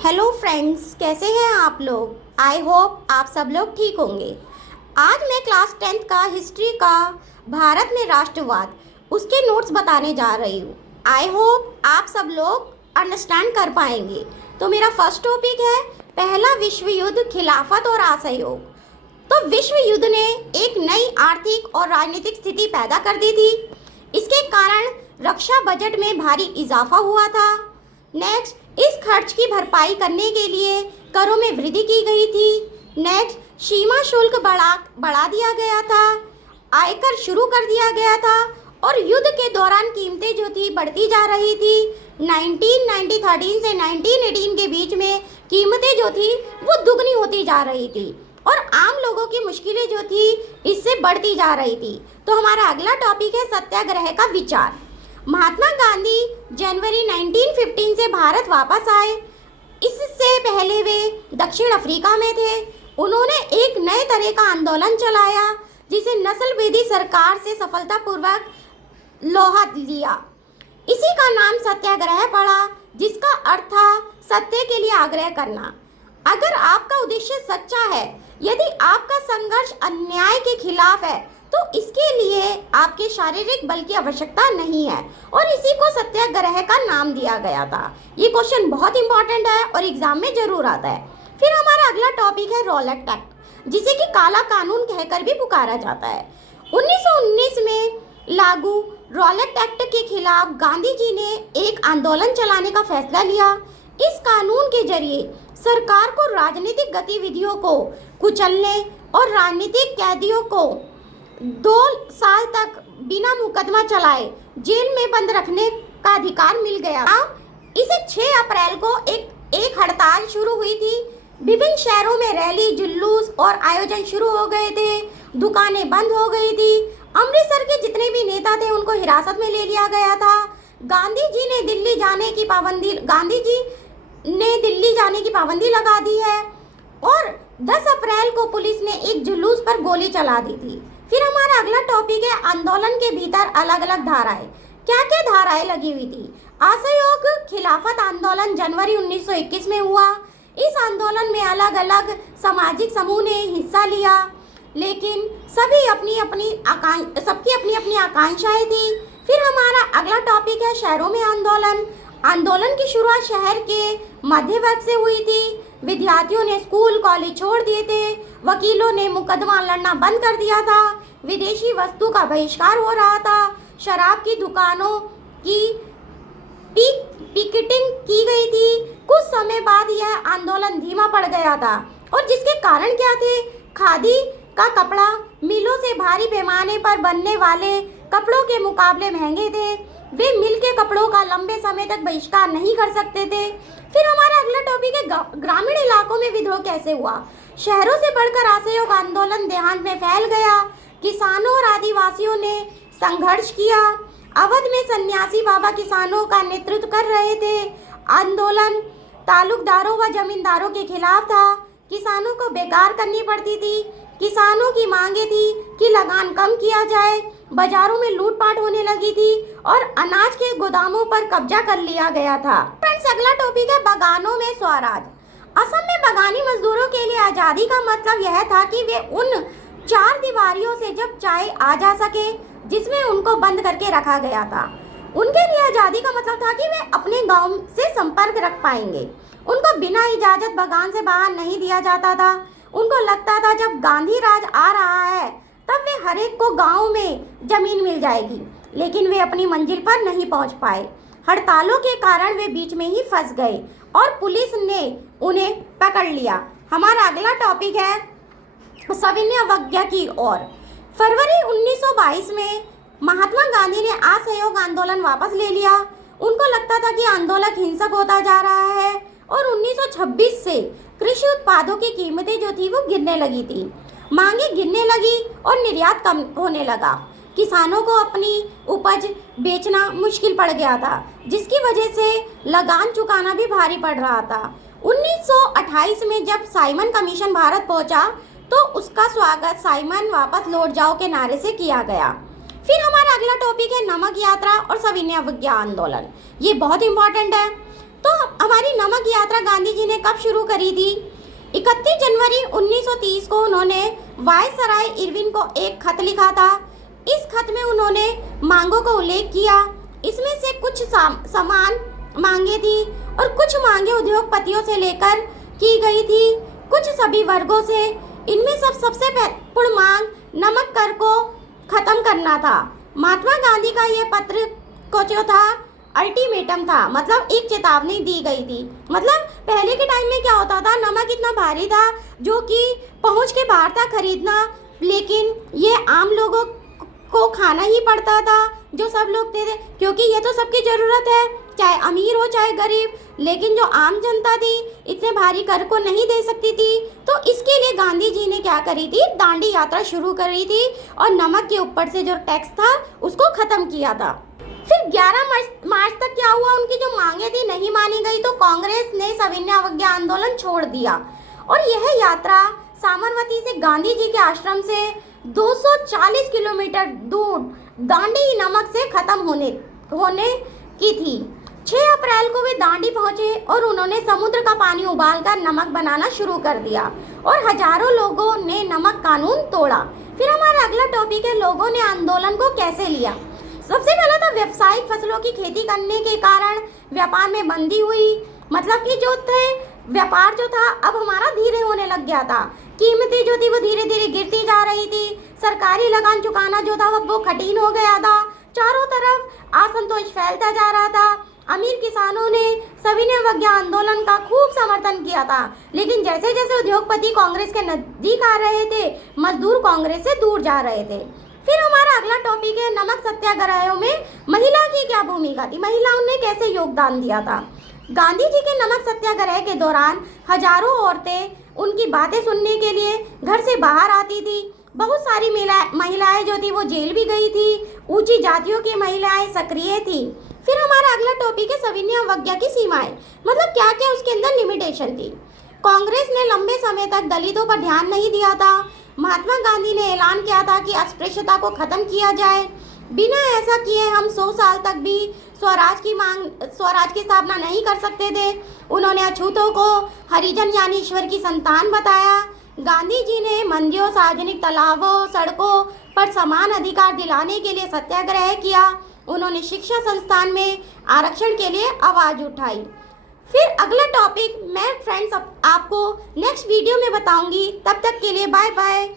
Hello friends, कैसे हैं आप लोग। आई होप आप सब लोग ठीक होंगे। आज मैं क्लास 10th का हिस्ट्री का भारत में राष्ट्रवाद उसके नोट्स बताने जा रही हूँ। आई होप आप सब लोग अंडरस्टैंड कर पाएंगे। तो मेरा फर्स्ट टॉपिक है पहला विश्व युद्ध, खिलाफत और असहयोग। तो विश्व युद्ध ने एक नई आर्थिक और राजनीतिक स्थिति पैदा कर दी थी। इसके कारण रक्षा बजट में भारी इजाफा हुआ था। नेक्स्ट, इस खर्च की भरपाई करने के लिए करों में वृद्धि की गई थी। नेक्स्ट, सीमा शुल्क बढ़ा दिया गया था, आयकर शुरू कर दिया गया था और युद्ध के दौरान कीमतें जो थी बढ़ती जा रही थी। 1913 से 1918 के बीच में कीमतें जो थी वो दुगनी होती जा रही थी और आम लोगों की मुश्किलें जो थी इससे बढ़ती जा रही थी। तो हमारा अगला टॉपिक है सत्याग्रह का विचार। महात्मा गांधी जनवरी 1915 से भारत वापस आए। इससे पहले वे दक्षिण अफ्रीका में थे। उन्होंने एक नए तरह का आंदोलन चलाया जिसे नस्लभेदी सरकार से सफलतापूर्वक लोहा लिया। इसी का नाम सत्याग्रह पड़ा, जिसका अर्थ था सत्य के लिए आग्रह करना। अगर आपका उद्देश्य सच्चा है, यदि आपका संघर्ष अन्याय के खिलाफ है, तो इसके लिए आपके शारीरिक बल की आवश्यकता नहीं है और इसी को सत्याग्रह का नाम दिया गया था। ये क्वेश्चन बहुत इंपॉर्टेंट है और एग्जाम में जरूर आता है। फिर हमारा अगला टॉपिक है रॉलेट एक्ट, जिसे कि काला कानून कहकर भी पुकारा जाता है। 1919 में लागू रॉलेट एक्ट के खिलाफ गांधी जी ने एक आंदोलन चलाने का फैसला लिया। इस कानून के जरिए सरकार को राजनीतिक गतिविधियों को कुचलने और राजनीतिक कैदियों को 2 साल तक बिना मुकदमा चलाए जेल में बंद रखने का अधिकार मिल गया। इसे 6 अप्रैल को एक हड़ताल शुरू हुई थी। विभिन्न शहरों में रैली, जुलूस और आयोजन शुरू हो गए थे। दुकानें बंद हो गई थी। अमृतसर के जितने भी नेता थे उनको हिरासत में ले लिया गया था। गांधी जी ने दिल्ली जाने की पाबंदी लगा दी है और 10 अप्रैल को पुलिस ने एक जुलूस पर गोली चला दी थी। फिर हमारा अगला टॉपिक है आंदोलन के भीतर अलग अलग धाराएं। क्या क्या धाराएं लगी हुई थी। असहयोग खिलाफत आंदोलन जनवरी 1921 में हुआ। इस आंदोलन में अलग अलग सामाजिक समूह ने हिस्सा लिया, लेकिन सबकी अपनी अपनी आकांक्षाएं थी। फिर हमारा अगला टॉपिक है शहरों में आंदोलन। आंदोलन की शुरुआत शहर के मध्य वर्ग से हुई थी। विद्यार्थियों ने स्कूल कॉलेज छोड़ दिए थे। वकीलों ने मुकदमा लड़ना बंद कर दिया था। विदेशी वस्तु का बहिष्कार हो रहा था। शराब की दुकानों की पिकेटिंग की गई थी। कुछ समय बाद यह आंदोलन धीमा पड़ गया था और जिसके कारण क्या थे, खादी का कपड़ा मिलों से भारी पैमाने पर बनने वाले कपड़ों के मुकाबले महंगे थे। वे मिल के कपड़ों का लंबे समय तक बहिष्कार नहीं कर सकते थे। फिर हमारा अगला टॉपिक है ग्रामीण इलाकों में विद्रोह कैसे हुआ। शहरों से बढ़कर असहयोग आंदोलन देहात में फैल गया। किसानों और आदिवासियों ने संघर्ष किया। अवध में सन्यासी बाबा किसानों का नेतृत्व कर रहे थे। आंदोलन तालुकदारों व जमींदारों के खिलाफ था। किसानों को बेकार करनी पड़ती थी। किसानों की मांगे थी कि लगान कम किया जाए। बाजारों में लूटपाट होने लगी थी और अनाज के गोदामों पर कब्जा कर लिया गया था। फ्रेंड्स, अगला टॉपिक है बागानों में स्वराज। असम में बागानी मजदूरों के लिए आज़ादी का मतलब यह था कि वे उन 4 दीवारियों से जब चाहे आ जा सके जिसमें उनको बंद करके रखा गया था। उनके लिए आज़ादी का मतलब था कि वे अपने गांव से संपर्क रख पाएंगे। उनको बिना इजाज़त बागान से बाहर नहीं दिया जाता था। उनको लगता था जब गांधी राज आ रहा है तब वे हर एक को गांव में जमीन मिल जाएगी, लेकिन वे अपनी मंजिल पर नहीं पहुंच पाए। हड़तालों के कारण वे बीच में ही फंस गए और पुलिस ने उन्हें पकड़ लिया। हमारा अगला टॉपिक है सविनय अवज्ञा की ओर। फरवरी 1922 में महात्मा गांधी ने असहयोग आंदोलन वापस ले लिया। उनको लगता था कि आंदोलन हिंसक होता जा रहा है और 1926 से कृषि उत्पादों की कीमतें जो थी वो गिरने लगी थी। मांगे गिरने लगी और निर्यात कम होने लगा। किसानों को अपनी उपज बेचना मुश्किल पड़ गया था, जिसकी वजह से लगान चुकाना भी भारी पड़ रहा था। 1928 में जब साइमन कमीशन भारत पहुंचा तो उसका स्वागत साइमन वापस लौट जाओ के नारे से किया गया। फिर हमारा अगला टॉपिक है नमक यात्रा और सविनय अवज्ञा आंदोलन। ये बहुत इंपॉर्टेंट है। तो हमारी नमक यात्रा गांधी जी ने कब शुरू करी थी? 31 जनवरी 1930 को उन्होंने वायसराय इरविन को एक खत लिखा था। इस खत में उन्होंने मांगों का उल्लेख किया। इसमें से कुछ समान मांगे थी और कुछ मांगे उद्योगपतियों से लेकर की गई थी, कुछ सभी वर्गों से। इनमें सबसे महत्वपूर्ण मांग नमक कर को खत्म करना था। महात्मा गांधी का यह पत्र को जो था अल्टीमेटम था, मतलब एक चेतावनी दी गई थी। मतलब पहले के टाइम में क्या होता था, नमक इतना भारी था जो कि पहुंच के बाहर था खरीदना, लेकिन ये आम लोगों को खाना ही पड़ता था, जो सब लोग थे, क्योंकि ये तो सबकी ज़रूरत है, चाहे अमीर हो चाहे गरीब। लेकिन जो आम जनता थी इतने भारी कर को नहीं दे सकती थी, तो इसके लिए गांधी जी ने क्या करी थी, दांडी यात्रा शुरू करी थी और नमक के ऊपर से जो टैक्स था उसको ख़त्म किया था। फिर 11 मार्च तक क्या हुआ, उनकी जो मांगे थी नहीं मानी गई, तो कांग्रेस ने सविनय अवज्ञा आंदोलन छोड़ दिया और यह यात्रा साबरमती से गांधी जी के आश्रम से 240 किलोमीटर दूर दांडी नमक से खत्म होने की थी। 6 अप्रैल को वे दांडी पहुंचे और उन्होंने समुद्र का पानी उबालकर नमक बनाना शुरू कर दिया और हजारों लोगों ने नमक कानून तोड़ा। फिर हमारा अगला टॉपिक है, लोगों ने आंदोलन को कैसे लिया। सबसे पहले तो व्यावसायिक फसलों की खेती करने के कारण व्यापार में मंदी हुई। मतलब कि जो थे व्यापार जो था अब हमारा धीरे होने लग गया था, कीमतें जो थी वो धीरे धीरे गिरती जा रही थी, सरकारी लगान चुकाना जो था वो कठिन हो गया था, चारों तरफ असंतोष फैलता जा रहा था। अमीर किसानों ने सविनय अवज्ञा आंदोलन का खूब समर्थन किया था, लेकिन जैसे जैसे उद्योगपति कांग्रेस के नजदीक आ रहे थे, मजदूर कांग्रेस से दूर जा रहे थे। फिर हमारा अगला टॉपिक है, नमक सत्याग्रहों में महिला की क्या भूमिका थी, महिलाओं ने कैसे योगदान दिया था। गांधी जी के नमक सत्याग्रह के दौरान हजारों औरतें उनकी बातें सुनने के लिए घर से बाहर आती थी। बहुत सारी महिलाएं जो थी वो जेल भी गई थी, ऊंची जातियों की महिलाएं सक्रिय थी। फिर हमारा अगला टॉपिक है, सविनय अवज्ञा की सीमाएं, मतलब क्या क्या उसके अंदर लिमिटेशन थी। कांग्रेस ने लंबे समय तक दलितों पर ध्यान नहीं दिया था। महात्मा गांधी ने ऐलान किया था कि अस्पृश्यता को खत्म किया जाए। बिना ऐसा किए हम 100 साल तक भी स्वराज की स्थापना नहीं कर सकते थे। उन्होंने अछूतों को हरिजन यानी ईश्वर की संतान बताया। गांधी जी ने मंदिरों, सार्वजनिक तालाबों, सड़कों पर समान अधिकार दिलाने के लिए सत्याग्रह किया। उन्होंने शिक्षा संस्थान में आरक्षण के लिए आवाज़ उठाई। फिर अगला टॉपिक मैं फ्रेंड्स आपको नेक्स्ट वीडियो में बताऊंगी। तब तक के लिए बाय बाय।